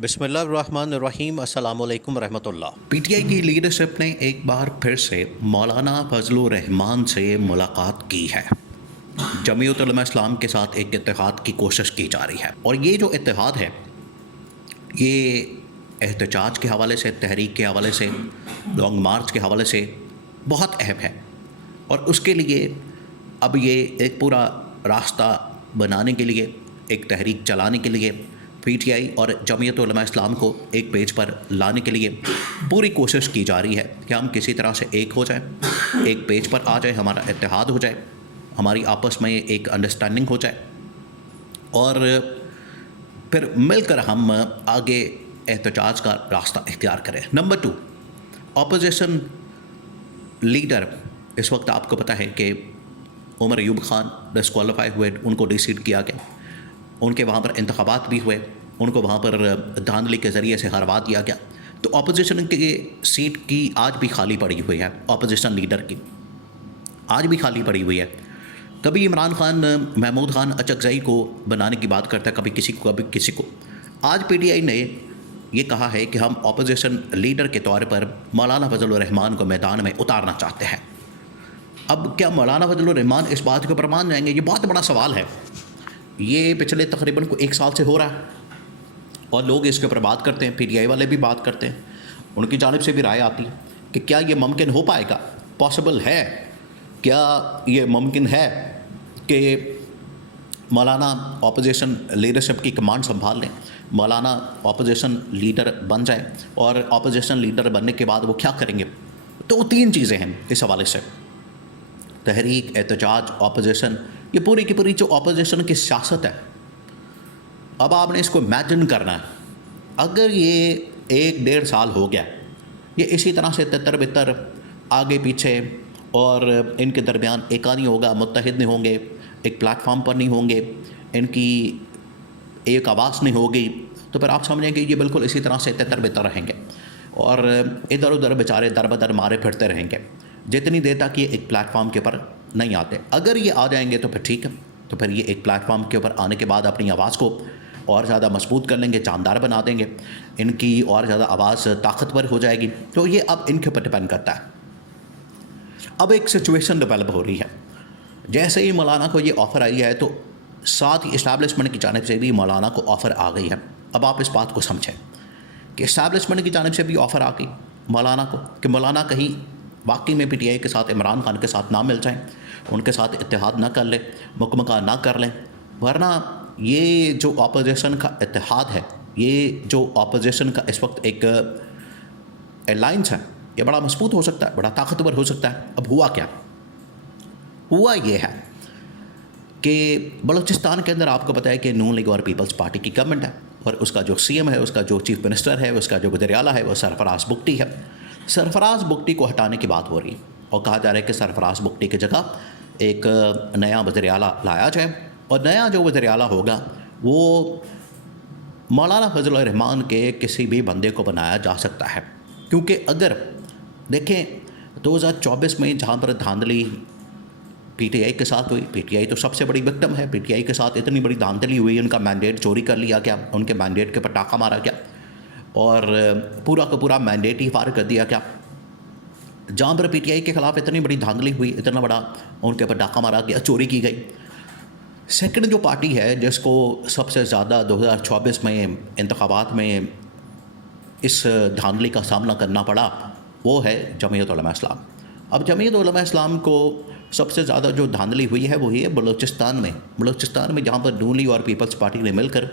بسم اللہ الرحمن الرحیم السلام علیکم ورحمۃ اللہ۔ پی ٹی آئی کی لیڈرشپ نے ایک بار پھر سے مولانا فضل الرحمان سے ملاقات کی ہے۔ جمعیت علماء اسلام کے ساتھ ایک اتحاد کی کوشش کی جا رہی ہے، اور یہ جو اتحاد ہے یہ احتجاج کے حوالے سے، تحریک کے حوالے سے، لانگ مارچ کے حوالے سے بہت اہم ہے، اور اس کے لیے اب یہ ایک پورا راستہ بنانے کے لیے، ایک تحریک چلانے کے لیے پی ٹی آئی اور جمعیت علماء اسلام کو ایک پیج پر لانے کے لیے پوری کوشش کی جا رہی ہے کہ ہم کسی طرح سے ایک ہو جائیں، ایک پیج پر آ جائیں، ہمارا اتحاد ہو جائے، ہماری آپس میں ایک انڈرسٹینڈنگ ہو جائے، اور پھر مل کر ہم آگے احتجاج کا راستہ اختیار کریں۔ نمبر 2، اپوزیشن لیڈر اس وقت آپ کو پتہ ہے کہ عمر ایوب خان ڈسکوالیفائی ہوئے، ان کو ڈی سیٹ کیا گیا، ان کے وہاں پر انتخابات بھی ہوئے، ان کو وہاں پر دھاندلی کے ذریعے سے ہروا دیا گیا، تو اپوزیشن کی سیٹ کی آج بھی خالی پڑی ہوئی ہے، اپوزیشن لیڈر کی آج بھی خالی پڑی ہوئی ہے۔ کبھی عمران خان محمود خان اچکزئی کو بنانے کی بات کرتا ہے، کبھی کسی کو کبھی کسی کو۔ آج پی ٹی آئی نے یہ کہا ہے کہ ہم اپوزیشن لیڈر کے طور پر مولانا فضل الرحمان کو میدان میں اتارنا چاہتے ہیں۔ اب کیا مولانا فضل الرحمان اس بات کے اوپر مان جائیں گے؟ یہ بہت بڑا سوال ہے۔ یہ پچھلے تقریباً 1 سال سے ہو رہا ہے، اور لوگ اس کے اوپر بات کرتے ہیں، پی ٹی آئی والے بھی بات کرتے ہیں، ان کی جانب سے بھی رائے آتی ہے کہ کیا یہ ممکن ہو پائے گا، پاسبل ہے، کیا یہ ممکن ہے کہ مولانا اپوزیشن لیڈرشپ کی کمانڈ سنبھال لیں، مولانا اپوزیشن لیڈر بن جائیں، اور اپوزیشن لیڈر بننے کے بعد وہ کیا کریں گے؟ تو 3 چیزیں ہیں اس حوالے سے: تحریک، احتجاج، اپوزیشن۔ یہ پوری کی پوری جو اپوزیشن کی سیاست ہے، اب آپ نے اس کو امیجن کرنا ہے۔ اگر یہ 1-1.5 سال ہو گیا، یہ اسی طرح سے تتر بتر آگے پیچھے، اور ان کے درمیان ایکا نہیں ہوگا، متحد نہیں ہوں گے، ایک پلیٹ فارم پر نہیں ہوں گے، ان کی ایک آواز نہیں ہوگی، تو پھر آپ سمجھیں کہ یہ بالکل اسی طرح سے تتر بتر رہیں گے، اور ادھر ادھر بیچارے در بدر مارے پھرتے رہیں گے، جتنی دیر تک یہ ایک پلیٹ فارم کے اوپر نہیں آتے۔ اگر یہ آ جائیں گے تو پھر ٹھیک ہے، تو پھر یہ ایک پلیٹ فارم کے اوپر آنے کے بعد اپنی آواز کو اور زیادہ مضبوط کر لیں گے، جاندار بنا دیں گے، ان کی اور زیادہ آواز طاقتور ہو جائے گی۔ تو یہ اب ان کے اوپر ڈپینڈ کرتا ہے۔ اب ایک سچویشن ڈیولپ ہو رہی ہے، جیسے ہی مولانا کو یہ آفر آئی ہے، تو ساتھ ہی اسٹیبلشمنٹ کی جانب سے بھی مولانا کو آفر آ گئی ہے۔ اب آپ اس بات کو سمجھیں کہ اسٹیبلشمنٹ کی جانب سے بھی آفر آ گئی مولانا کو، کہ مولانا کہیں واقعی میں پی ٹی آئی کے ساتھ، عمران خان کے ساتھ نہ مل جائیں، ان کے ساتھ اتحاد نہ کر لیں، مکمکہ نہ کر لیں، ورنہ یہ جو اپوزیشن کا اتحاد ہے، یہ جو اپوزیشن کا اس وقت ایک الائنس ہے، یہ بڑا مضبوط ہو سکتا ہے، بڑا طاقتور ہو سکتا ہے۔ اب ہوا کیا؟ ہوا یہ ہے کہ بلوچستان کے اندر آپ کو پتہ ہے کہ نون لیگ اور پیپلز پارٹی کی گورنمنٹ ہے، اور اس کا جو سی ایم ہے، اس کا جو چیف منسٹر ہے، اس کا جو وزیر اعلیٰ ہے، وہ سرفراز بگٹی ہے۔ سرفراز بگٹی کو ہٹانے کی بات ہو رہی ہے، اور کہا جا رہا ہے کہ سرفراز بگٹی کی جگہ ایک نیا وزیر اعلیٰ لایا جائے، اور نیا جو وزیر اعلیٰ ہوگا وہ مولانا فضل الرحمان کے کسی بھی بندے کو بنایا جا سکتا ہے۔ کیونکہ اگر دیکھیں 2024 میں جہاں پر دھاندلی پی ٹی آئی کے ساتھ ہوئی، پی ٹی آئی تو سب سے بڑی وکٹم ہے، پی ٹی آئی کے ساتھ اتنی بڑی دھاندلی ہوئی، ان کا مینڈیٹ چوری کر لیا گیا، ان کے مینڈیٹ کے پٹاخہ مارا گیا، اور پورا کا پورا مینڈیٹ ہی فارغ کر دیا گیا۔ جہاں پر پی ٹی آئی کے خلاف اتنی بڑی دھاندلی ہوئی، اتنا بڑا ان کے پٹاخہ مارا گیا، چوری کی گئی۔ سیکنڈ جو پارٹی ہے جس کو سب سے زیادہ 2024 میں انتخابات میں اس دھاندلی کا سامنا کرنا پڑا، وہ ہے جمعیت علماء اسلام۔ اب جمعیت علماء اسلام کو سب سے زیادہ جو دھاندلی ہوئی ہے وہ یہ ہے بلوچستان میں جہاں پر نون لیگ اور پیپلز پارٹی نے مل کر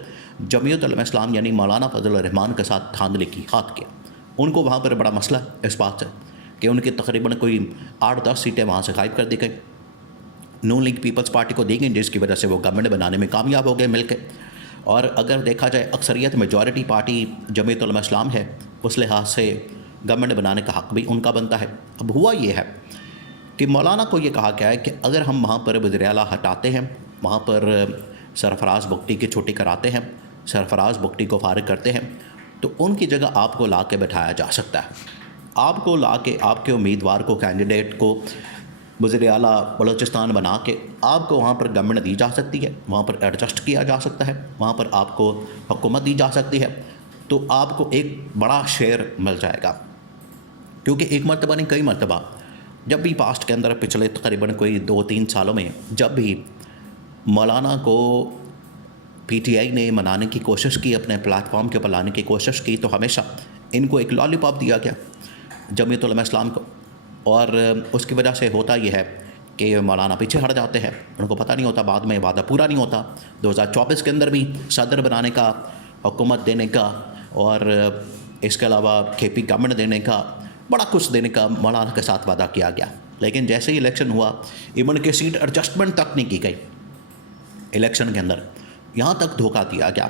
جمعیت علماء اسلام یعنی مولانا فضل الرحمان کے ساتھ دھاندلی کی، ہاتھ کیا۔ ان کو وہاں پر بڑا مسئلہ اس بات سے کہ ان کی تقریباً کوئی 8-10 سیٹیں وہاں سے غائب کر دی گئی، نون لیگ پیپلز پارٹی کو دی گئی، جس کی وجہ سے وہ گورنمنٹ بنانے میں کامیاب ہو گئے مل کے۔ اور اگر دیکھا جائے اکثریت میجورٹی پارٹی جمعیت علماء اسلام ہے، اس لحاظ سے گورنمنٹ بنانے کا حق بھی ان کا بنتا ہے۔ اب ہوا یہ ہے کہ مولانا کو یہ کہا گیا ہے کہ اگر ہم وہاں پر وزیر اعلیٰ ہٹاتے ہیں، وہاں پر سرفراز بگٹی کی چھٹی کراتے ہیں، سرفراز بگٹی کو فارغ کرتے ہیں، تو ان کی جگہ آپ کو لا کے بٹھایا جا سکتا ہے۔ آپ کو لا کے آپ کے امیدوار کو، کینڈیڈیٹ کو وزیر اعلیٰ بلوچستان بنا کے آپ کو وہاں پر گورنمنٹ دی جا سکتی ہے، وہاں پر ایڈجسٹ کیا جا سکتا ہے، وہاں پر آپ کو حکومت دی جا سکتی ہے۔ تو آپ کو ایک بڑا شیئر مل جائے گا. کیونکہ ایک مرتبہ نہیں کئی مرتبہ جب بھی پاسٹ کے اندر پچھلے تقریباً کوئی 2-3 سالوں میں جب بھی مولانا کو پی ٹی آئی نے منانے کی کوشش کی, اپنے پلیٹ فارم کے اوپر لانے کی کوشش کی, تو ہمیشہ ان کو ایک لالی پاپ دیا گیا جمعیت علماء اسلام کو. اور اس کی وجہ سے ہوتا یہ ہے کہ مولانا پیچھے ہٹ جاتے ہیں, ان کو پتہ نہیں ہوتا, بعد میں وعدہ پورا نہیں ہوتا. 2024 کے اندر بھی صدر بنانے کا, حکومت دینے کا, اور اس کے علاوہ کے پی گورنمنٹ دینے کا, بڑا کچھ دینے کا مولانا کے ساتھ وعدہ کیا گیا. لیکن جیسے ہی الیکشن ہوا, ایون کہ سیٹ ایڈجسٹمنٹ تک نہیں کی گئی الیکشن کے اندر, یہاں تک دھوکہ دیا گیا.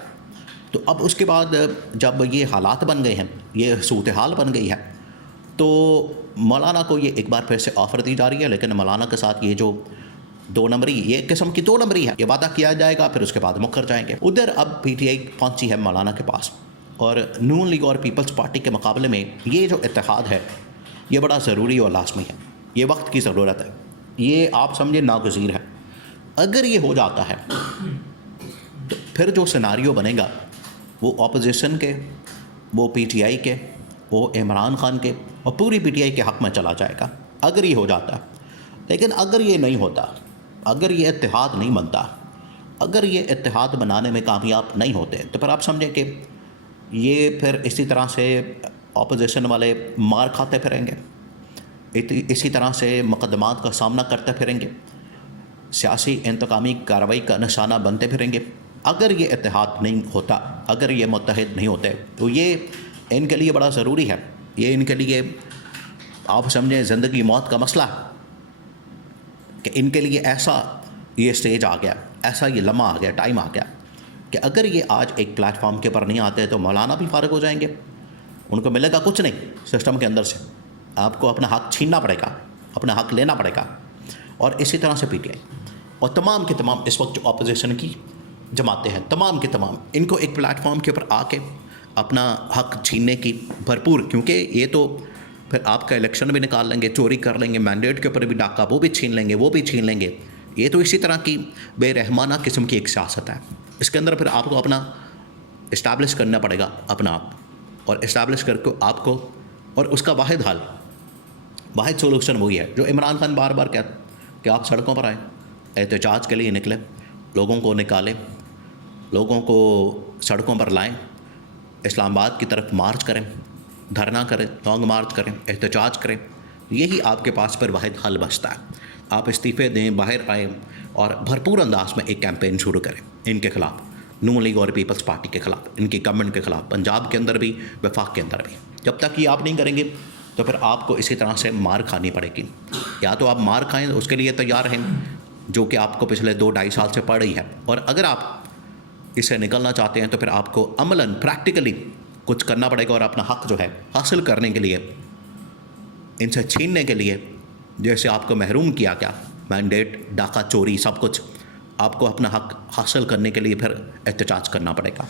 تو اب اس کے بعد جب یہ حالات بن گئے ہیں, یہ صورتحال بن گئی ہے, تو مولانا کو یہ ایک بار پھر سے آفر دی جا رہی ہے. لیکن مولانا کے ساتھ یہ جو 2 نمبری, یہ ایک قسم کی 2 نمبری ہے, یہ وعدہ کیا جائے گا پھر اس کے بعد مکر جائیں گے. ادھر اب پی ٹی آئی پہنچی ہے مولانا کے پاس, اور نون لیگ اور پیپلز پارٹی کے مقابلے میں یہ جو اتحاد ہے یہ بڑا ضروری اور لازمی ہے. یہ وقت کی ضرورت ہے, یہ آپ سمجھے ناگزیر ہے. اگر یہ ہو جاتا ہے تو پھر جو سیناریو بنے گا وہ اپوزیشن کے, وہ پی ٹی آئی کے, وہ عمران خان کے اور پوری پی ٹی آئی کے حق میں چلا جائے گا, اگر یہ ہو جاتا ہے. لیکن اگر یہ نہیں ہوتا, اگر یہ اتحاد نہیں بنتا, اگر یہ اتحاد بنانے میں کامیاب نہیں ہوتے, تو پھر آپ سمجھیں کہ یہ پھر اسی طرح سے اپوزیشن والے مار کھاتے پھریں گے, اسی طرح سے مقدمات کا سامنا کرتے پھریں گے, سیاسی انتقامی کارروائی کا نشانہ بنتے پھریں گے. اگر یہ اتحاد نہیں ہوتا, اگر یہ متحد نہیں ہوتے, تو یہ ان کے لیے بڑا ضروری ہے. یہ ان کے لیے آپ سمجھیں زندگی موت کا مسئلہ ہے کہ ان کے لیے ایسا یہ سٹیج آ گیا, ایسا یہ لمحہ آ گیا, ٹائم آ گیا کہ اگر یہ آج ایک پلیٹ فارم کے پر نہیں آتے تو مولانا بھی فارغ ہو جائیں گے, ان کو ملے گا کچھ نہیں سسٹم کے اندر سے. آپ کو اپنا حق چھیننا پڑے گا, اپنا حق لینا پڑے گا. اور اسی طرح سے پی ٹی آئی اور تمام کے تمام اس وقت جو اپوزیشن کی جماعتیں ہیں, تمام کے تمام ان کو ایک پلیٹ فارم کے اوپر آ کے اپنا حق چھیننے کی بھرپور, کیونکہ یہ تو پھر آپ کا الیکشن بھی نکال لیں گے, چوری کر لیں گے, مینڈیٹ کے اوپر بھی ڈاکہ وہ بھی چھین لیں گے, وہ بھی چھین لیں گے. یہ تو اسی طرح کی بے رحمانہ قسم کی ایک سیاست ہے. اس کے اندر پھر آپ کو اپنا اسٹیبلش کرنا پڑے گا اپنا آپ, اور اسٹیبلش کر کے آپ کو, اور اس کا واحد حل, واحد سولوشن وہی ہے جو عمران خان بار بار کہتا کہ آپ سڑکوں پر آئیں, احتجاج کے لیے نکلیں, لوگوں کو نکالیں, لوگوں کو سڑکوں پر لائیں, اسلام آباد کی طرف مارچ کریں, دھرنا کریں, لانگ مارچ کریں, احتجاج کریں. یہی آپ کے پاس پر واحد حل بچتا ہے. آپ استعفے دیں, باہر آئیں, اور بھرپور انداز میں ایک کیمپین شروع کریں ان کے خلاف, نون لیگ اور پیپلز پارٹی کے خلاف, ان کی گورنمنٹ کے خلاف, پنجاب کے اندر بھی, وفاق کے اندر بھی. جب تک یہ آپ نہیں کریں گے تو پھر آپ کو اسی طرح سے مار کھانی پڑے گی. یا تو آپ مار کھائیں, اس کے لیے تیار ہیں, جو کہ آپ کو پچھلے 2-2.5 سال سے پڑ رہی ہے. اور اگر آپ اس سے نکلنا چاہتے ہیں تو پھر آپ کو عملاً پریکٹیکلی کچھ کرنا پڑے گا, اور اپنا حق جو ہے حاصل کرنے کے لیے, ان سے چھیننے کے لیے, جیسے آپ کو محروم کیا گیا, مینڈیٹ, ڈاکہ چوری, سب کچھ, آپ کو اپنا حق حاصل کرنے کے لیے پھر احتجاج کرنا پڑے گا.